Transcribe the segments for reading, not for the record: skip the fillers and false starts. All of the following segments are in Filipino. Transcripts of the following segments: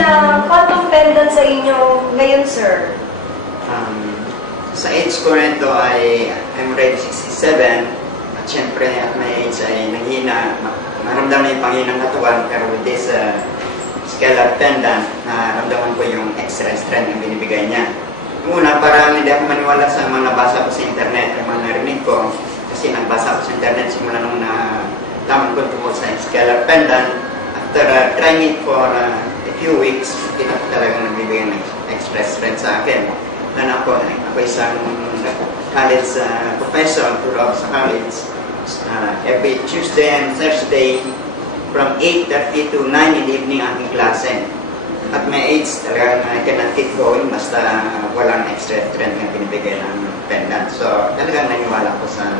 na quantum pendant sa inyo ngayon, sir? Sa age ko nito ay I'm already 67 at syempre at my age ay nanghina, maramdaman yung panghinang katawan, pero with this scalar pendant, naramdaman ko yung extra strength na binibigay niya. Una, parang hindi ako maniwala sa mga nabasa ko sa internet, yung mga narinig ko, kasi nagbasa ko sa internet simula nung nalaman ko tungkol sa scalar pendant. After trying it for a few weeks, kita ko talagang nagbibigay ng extra strength sa akin. Dan ako isang college professor throughout sa college. Every Tuesday and Thursday from 8:30 to 9 in the evening aking klase. At my age talagang I cannot keep going basta walang extra strength na binibigay ng pendant. So talagang naniwala ko sa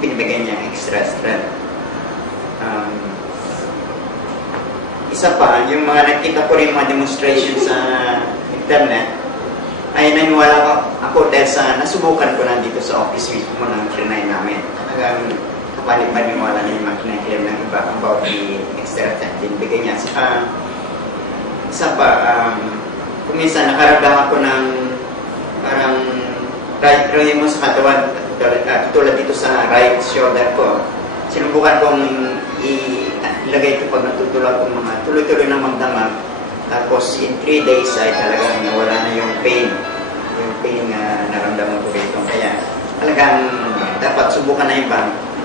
binibigay niya extra strength. Isa pa, yung mga nakita ko rin mga demonstrations sa internet, ay naniwala ako dahil sa nasubukan ko na dito sa office mismo ng trinay namin. Talagang kapalit maniwala na yung mga kinakilim ng iba about the extra strength binibigay niya. Saka, isa pa, kung minsan nakaramdam ako ng parang right mo sa katawan, tulad dito sa right shoulder ko. Sinubukan kong ilagay ito pag natutulog kong mga tuloy-tuloy na magdamag. Tapos in 3 days ay talagang nawala na yung pain. Yung pain na naramdaman ko rito. Kaya talagang dapat subukan na iba.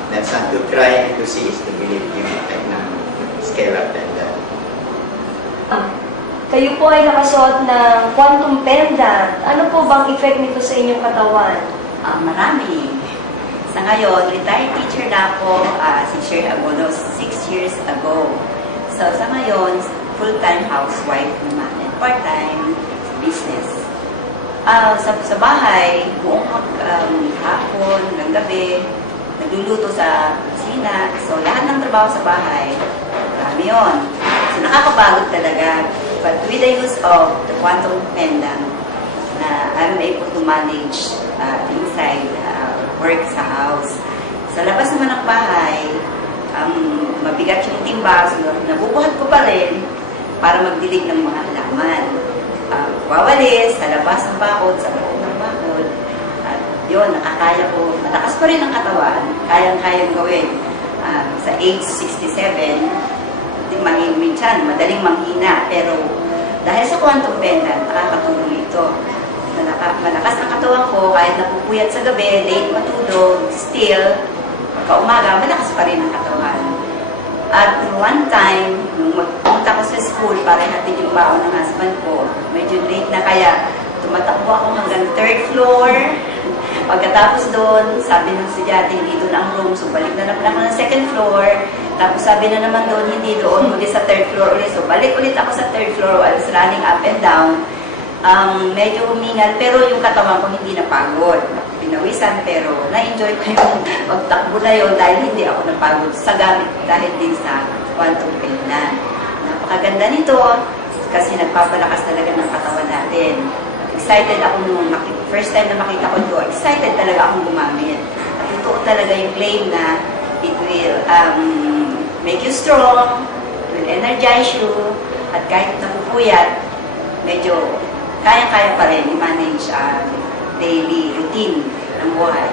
That's to try and to see is to believe yung effect ng scalar pendant. Kayo po ay nakasuot ng quantum pendant. Ano po bang effect nito sa inyong katawan? Marami. Sa ngayon, retired teacher na ako si Sher Abono 6 years ago. So sa ngayon, full-time housewife naman and part-time business. Sa bahay, buong hapon, hanggang gabi, nagluluto sa kusina. So lahat ng trabaho sa bahay, marami yun. So nakakapagod talaga. But with the use of the quantum pendant, I'm able to manage inside work sa house. Sa labas naman ng bahay, mabigat yung timba, so nabubuhat ko pa rin para magdilig ng mga halaman. Wawalis, sa labas ng bakod, sa loob ng bakod. At yun, nakakaya ko. Malakas pa rin ang katawan. Kayang-kayang gawin. Sa age 67, minsan, madaling manghina. Pero dahil sa quantum pendant, nakakatulong ito. Malakas ang katawan ko, kahit napupuyat sa gabi, late matulog, still, pagka-umaga, malakas pa rin ang katawan. At one time, nung magpunta ko sa school para hatid yung baon ng husband ko, medyo late na kaya tumatakbo ako hanggang 3rd floor. Pagkatapos doon, sabi ng estudyante, hindi doon ang room, so balik na naman ako ng 2nd floor. Tapos sabi na naman doon, hindi doon, muli sa 3rd floor ulit. So balik ulit ako sa 3rd floor while I was running up and down. Medyo humingal, pero yung katawan ko hindi napagod. Pinawisan, pero na-enjoy ko yung pagtakbo na yun dahil hindi ako napagod sa gamit dahil din sa quantum pendant. Napakaganda nito kasi nagpapalakas talaga ng katawan natin. Excited ako nung first time na makita ko ito, excited talaga akong gumamit. At ito talaga yung claim na it will make you strong, it will energize you, at kahit napupuyat, medyo kaya-kaya pa rin i-manage daily routine ng buhay.